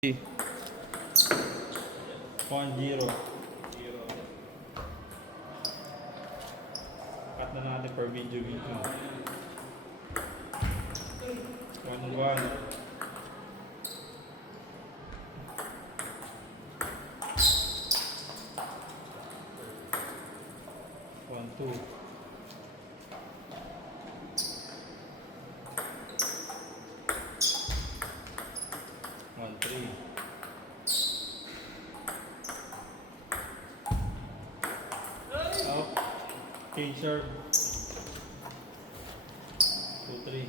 1-0. Cut na natin per video. 1-1. 1-2. 1-3. Out. Change serve. 2-3.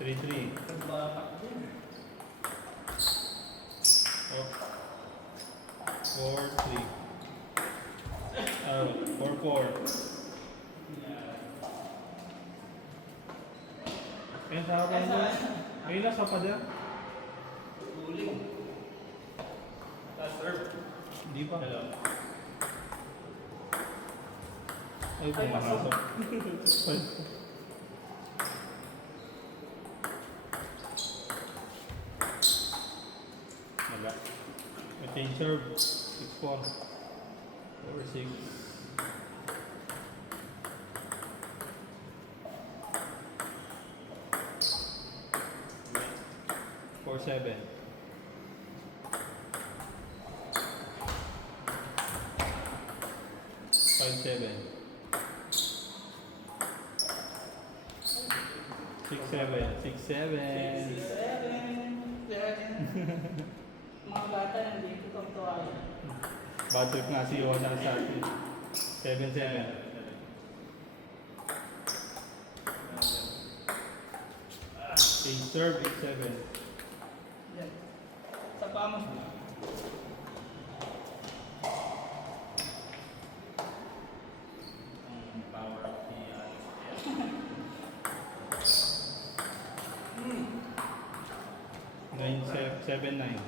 3-3. Out. 4-3. 4-4. Ayun sa hapon mo. Ayun lang sa pader. Uling. Last serve. Hindi pa. Hello. Ay, pumasok. Wala. Maintain serve. 6-4. Over 6. Four 7. 5-7. 6-7. 6-7. Mga bata nandito itong tuwaya. Bad trip nga si Yohan sa atin. 7-7. Serve 8-7. Yan. Sa pamos. Power of the 7-9.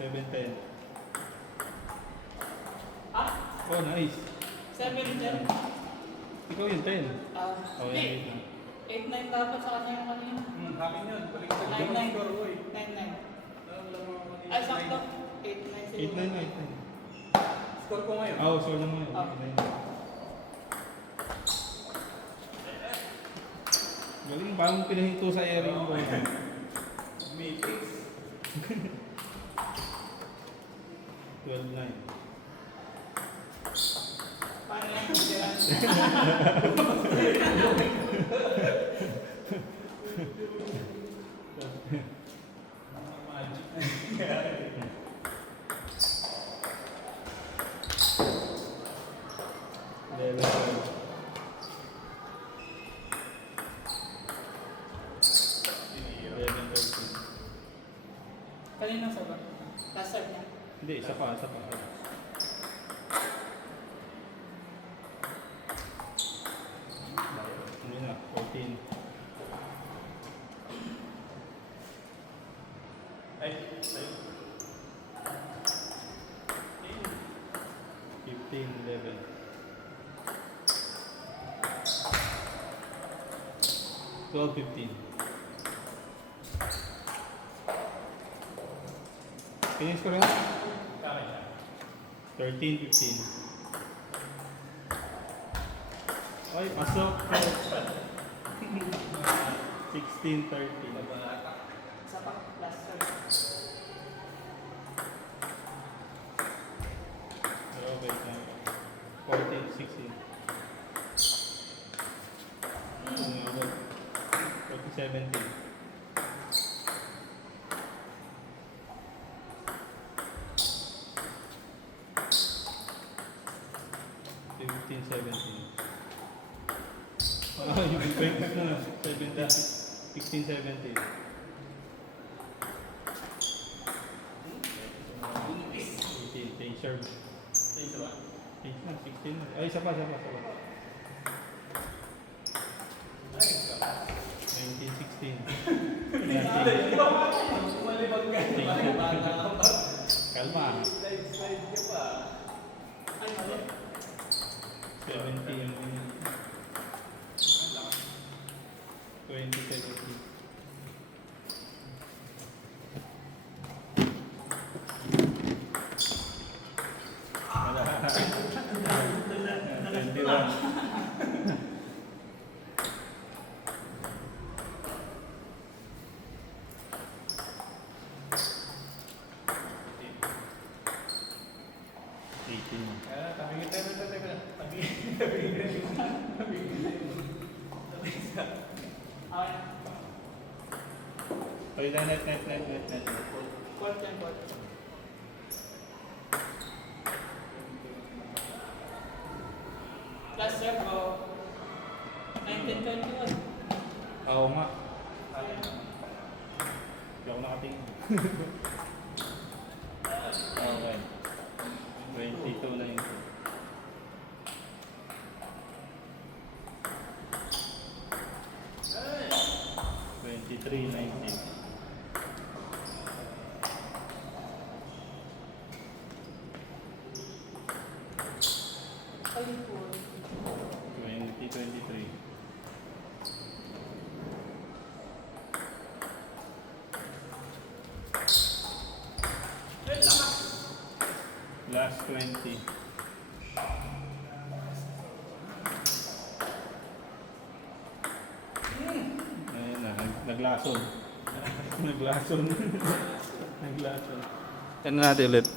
7-10. Ah? Oh, nice. 7-10. Ikaw yung 10. Oh, Hindi. yan. 8-9 dapat sa kanya yung kanina. Hakin yun. Balik sa 9-9. score, boy. 9-9. Ay, sakto. 8-9 siguro. 8-9. Score ko ngayon. Oh, so naman. Ah. 8-9. Galing, parang pinahinto sa area yung boy. Matrix. 12-9. Paano lang kung sila? Kanina sa ba? Last serve niya. Hindi, isa pa. Ano na, 14. Ay, 15, 11. 12-15. Finish ko rin? kami siya. 13-15. Ay, pasok. 16-30. Isa pa. Last serve. Okay, 14-16. 17. 15-17. Ah, yung break na. 16-17. 18. Change serve. Isa ba? 16 na. Ay, isa pa. 19-16. Malibag ka. Kalma. Slide ka pa. Ay, mali. 17. Uy, net. Court yan, court. Last serve ko. 1921. Oo nga. Hindi ako nakatingin. Okay. 22 na yun. $23.90. Ay po. 2023. Last 20. Ayun na, naglason. Naglason. Naglason. Yan natin ulit.